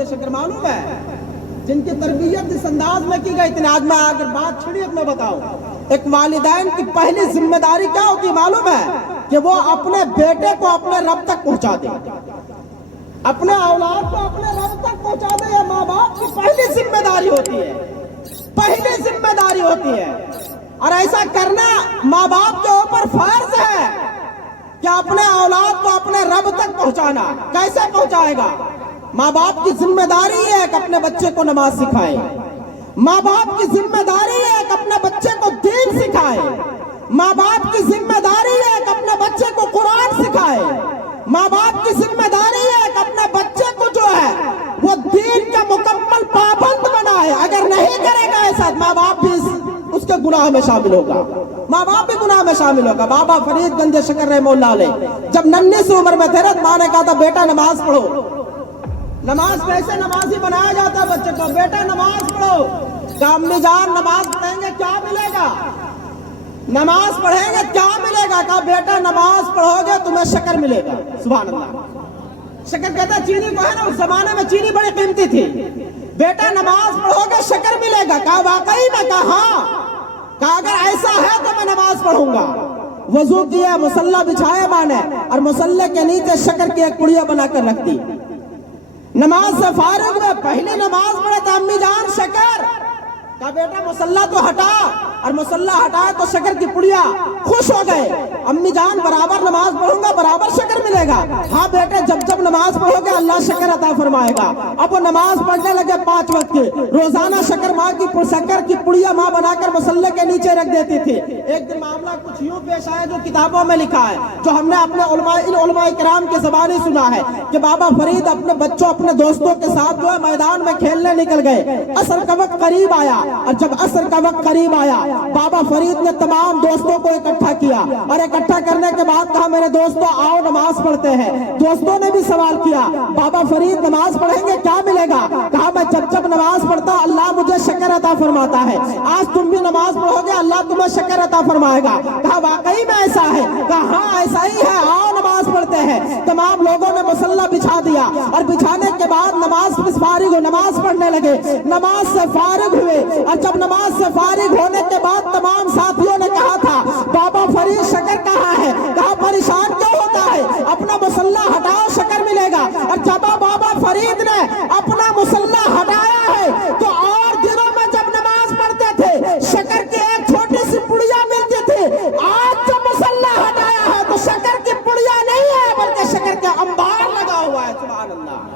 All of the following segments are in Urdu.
گنج شکر معلوم ہے جن کی تربیت اس انداز میں کی گئی تھی. آج میں اگر بات چھڑی میں بتاؤں, ایک والدین کی پہلی ذمہ داری کیا ہوتی ہے معلوم ہے؟ کہ وہ اپنے بیٹے کو اپنے رب تک پہنچا دے, اپنے اولاد کو اپنے رب تک پہنچا دے. یہ ماں باپ کی پہلی ذمہ داری ہوتی ہے, پہلی ذمہ داری ہوتی ہے. اور ایسا کرنا ماں باپ کے اوپر فرض ہے کہ اپنے اولاد کو اپنے رب تک پہنچانا. کیسے پہنچائے گا؟ ماں باپ کی ذمہ داری ہے کہ اپنے بچے کو نماز سکھائے, ماں باپ کی ذمہ داری ہے کہ اپنے بچے کو دین سکھائے, ماں باپ کی ذمہ داری ہے کہ اپنے بچے کو قرآن سکھائے, ماں باپ کی ذمہ داری ہے کہ اپنے بچے کو جو ہے وہ دین کا مکمل پابند بنائے. اگر نہیں کرے گا ایسا, ماں باپ بھی اس کے گناہ میں شامل ہوگا, ماں باپ بھی گناہ میں شامل ہوگا. بابا فرید گنج شکر رحمہ اللہ علیہ جب ننھی سی عمر میں تھے, ماں نے کہا تھا بیٹا نماز پڑھو. نماز کیسے نمازی بنایا جاتا ہے بچے کو؟ بیٹا نماز پڑھو. کہا امی جان نماز پڑھیں گے کیا ملے گا؟ نماز پڑھیں گے کیا ملے گا؟ کہا بیٹا نماز پڑھو گے تمہیں شکر ملے گا. سبحان اللہ. شکر کہتا ہے چینی کو ہے نا, اس زمانے میں چینی بڑی قیمتی تھی. بیٹا نماز پڑھو گے شکر ملے گا. کہا واقعی میں؟ کہا ہاں. کہا اگر ایسا ہے تو میں نماز پڑھوں گا. وضو کیا, مصلی بچھایا ماں نے, اور مصلی کے نیچے شکر کی ایک پڑیا بنا کر رکھ دی. نماز سے فارغ ہوئے, پہلی نماز پڑھے تو امی جان شکر. کہا بیٹا مصلی تو ہٹا, اور مصلی ہٹائے تو شکر کی پڑیا. خوش ہو گئے. امی جان برابر نماز پڑھوں گا برابر شکر ملے گا. ہاں بیٹے جب جب نماز پڑھو گے اللہ شکر عطا فرمائے گا. اب وہ نماز پڑھنے لگے 5 وقت کی, روزانہ شکر ماں کی شکر کی پڑیا ماں بنا کر مصلی کے نیچے رکھ دیتی تھی. ایک دن معاملہ کچھ یوں پیش آیا جو کتابوں میں لکھا ہے, جو ہم نے اپنے علماء کرام کی زبانی سنا ہے, کہ بابا فرید اپنے بچوں اپنے دوستوں کے ساتھ جو ہے میدان میں کھیلنے نکل گئے. عصر کا وقت قریب آیا, اور جب عصر کا وقت قریب آیا بابا فرید نے تمام دوستوں کو اکٹھا کیا, اور اکٹھا کرنے کے بعد کہا میرے دوستوں آؤ نماز پڑھتے ہیں. دوستوں نے بھی سوال کیا بابا فرید نماز پڑھیں گے کیا ملے گا؟ کہا میں جب جب نماز پڑھتا اللہ مجھے شکر عطا فرماتا ہے. آج تم بھی نماز پڑھو گے اللہ تمہیں شکر عطا فرمائے گا. کہا واقعی میں ایسا ہے؟ کہا ہاں ایسا ہی ہے, آؤ نماز پڑھتے ہیں. تمام لوگوں نے مصلی بچھا دیا, اور بچھانے کے بعد نماز سے فارغ ہوئے, نماز پڑھنے لگے. نماز سے فارغ ہوئے, اور جب نماز سے فارغ ہونے کے بعد تمام ساتھیوں نے کہا تھا بابا فرید شکر کہاں ہے؟ کہا پریشان کیوں ہوتا ہے, اپنا مصلی ہٹاؤ شکر ملے گا. اور جب بابا فرید نے اپنا مصلی ہٹایا ہے تو اور دنوں میں جب نماز پڑھتے تھے شکر کی ایک چھوٹی سی پڑیا ملتی تھی. آج جب مصلی ہٹایا ہے تو شکر کی پڑیا نہیں ہے بلکہ شکر کے انبار لگا ہوا ہے. سبحان اللہ.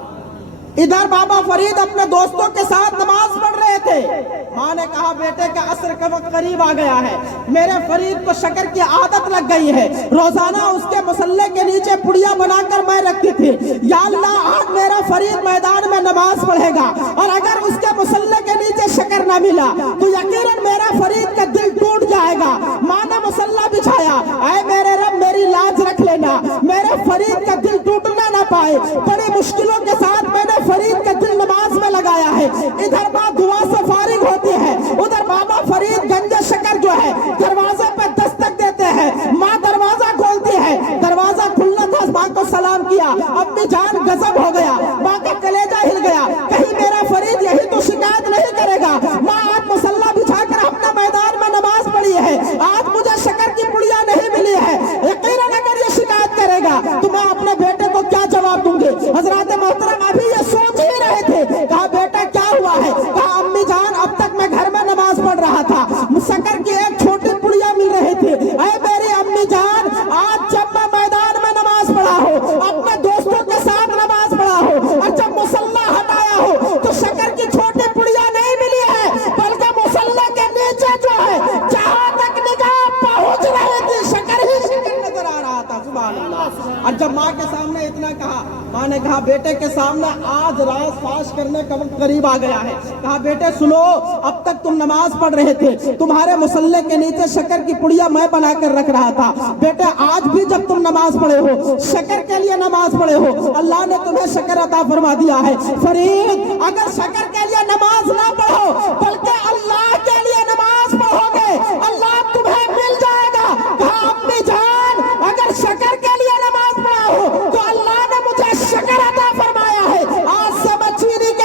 ادھر بابا فرید اپنے دوستوں کے ساتھ نماز پڑھ رہے تھے. ماں نے کہا بیٹے کا عصر کا وقت قریب آ گیا ہے, میرے فرید کو شکر کی عادت لگ گئی ہے, روزانہ اس کے مصلی کے نیچے پڑیا بنا کر میں رکھتی تھی. یا اللہ آج میرا فرید میدان میں نماز پڑھے گا, اور اگر اس کے مصلی کے نیچے شکر نہ ملا تو یقیناً میرا فرید کا دل ٹوٹ جائے گا. ماں نے مصلی بچھایا, اے میرے رب میری لاج رکھ لینا, میرے فرید کا دل ٹوٹنا نہ پائے. بڑی مشکلوں کے ساتھ میں نے فرید کا دل نماز میں لگایا ہے. ادھر بات دعا سے فارغ ہوتی ہے, ادھر بابا فرید گنج شکر جو ہے دروازے پہ دستک دیتے ہیں. ماں دروازہ کھولتی ہے, دروازہ کھلنا تھا, ماں کو سلام کیا. امی جان غضب ہو گیا, ماں کا کلیجہ ہل گیا, کہیں میرا فرید یہی تو شکایت نہیں کرے گا. ماں آج مصلی بچھا کر اپنا میدان میں نماز پڑھی ہے, آج مجھے شکر کی پڑیا نہیں ملی ہے. یقیناً اگر یہ شکایت کرے گا تو میں اپنے بیٹے کو کیا جواب دوں گی؟ حضرات محترم ابھی یہ سوچ ہی رہے تھے. کہا بیٹا کیا ہوا ہے؟ کہا امی جان اب تک میں گھر میں نماز پڑھ رہا تھا, شکر کی ایک چھوٹی پڑیا مل رہی تھی. اے میری امی جان آج جب میں میدان میں نماز پڑھا ہوں, اپنے دوستوں کے ساتھ نماز پڑھا ہوں, اور جب مصلی ہٹایا ہو تو شکر کی چھوٹی پڑیا نہیں ملی ہے بلکہ مصلی کے نیچے جو ہے جہاں تک نگاہ پہنچ رہی تھی شکر ہی شکر نظر آ رہا تھا. سبحان اللہ. اور جب ماں کے سامنے اتنا کہا, ماں نے کہا بیٹے کے سامنے آج راز فاش کرنے کا وقت قریب آ گیا ہے. کہا بیٹے سنو, اب تک تم نماز پڑھ رہے تھے, تمہارے مصلی کے نیچے شکر کی پڑیا میں بنا کر رکھ رہا تھا. بیٹے آج بھی جب تم نماز پڑھے ہو, شکر کے لیے نماز پڑھے ہو, اللہ نے تمہیں شکر عطا فرما دیا ہے. فرید اگر شکر کے لیے نماز نہ پڑھو بلکہ اللہ کے لیے نماز پڑھو گے, اللہ تمہیں مل جائے گا. کہا امی جان اگر شکر کے لیے نماز پڑھا ہو تو اللہ نے مجھے شکر عطا فرمایا ہے. آج سے میں چینی کے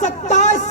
27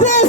30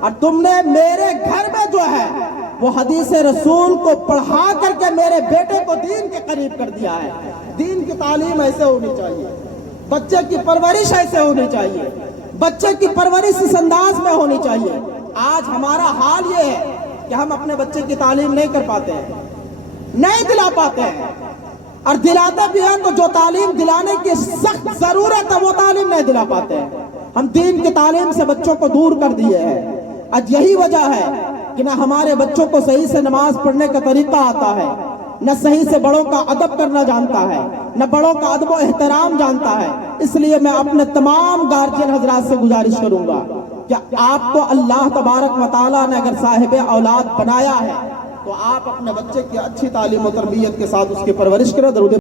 اور تم نے میرے گھر میں جو ہے وہ حدیث رسول کو پڑھا کر کے میرے بیٹے کو دین کے قریب کر دیا ہے۔ دین کی تعلیم ایسے ہونی چاہیے، بچے کی پرورش ایسے ہونی چاہیے، بچے کی پرورش اس انداز میں ہونی چاہیے۔ آج ہمارا حال یہ ہے کہ ہم اپنے بچے کی تعلیم نہیں کر پاتے ہیں، نہیں دلا پاتے ہیں، اور دلاتے بھی ہیں تو جو تعلیم دلانے کی سخت ضرورت ہے وہ تعلیم نہیں دلا پاتے ہیں۔ ہم دین کی تعلیم سے بچوں کو دور کر دیے ہیں۔ آج یہی وجہ ہے کہ نہ ہمارے بچوں کو صحیح سے نماز پڑھنے کا طریقہ آتا ہے، نہ صحیح سے بڑوں کا ادب کرنا جانتا ہے، نہ بڑوں کا ادب و احترام جانتا ہے۔ اس لیے میں اپنے تمام گارجین حضرات سے گزارش کروں گا کہ آپ کو اللہ تبارک و تعالیٰ نے اگر صاحب اولاد بنایا ہے تو آپ اپنے بچے کی اچھی تعلیم و تربیت کے ساتھ اس کی پرورش کریں۔ درود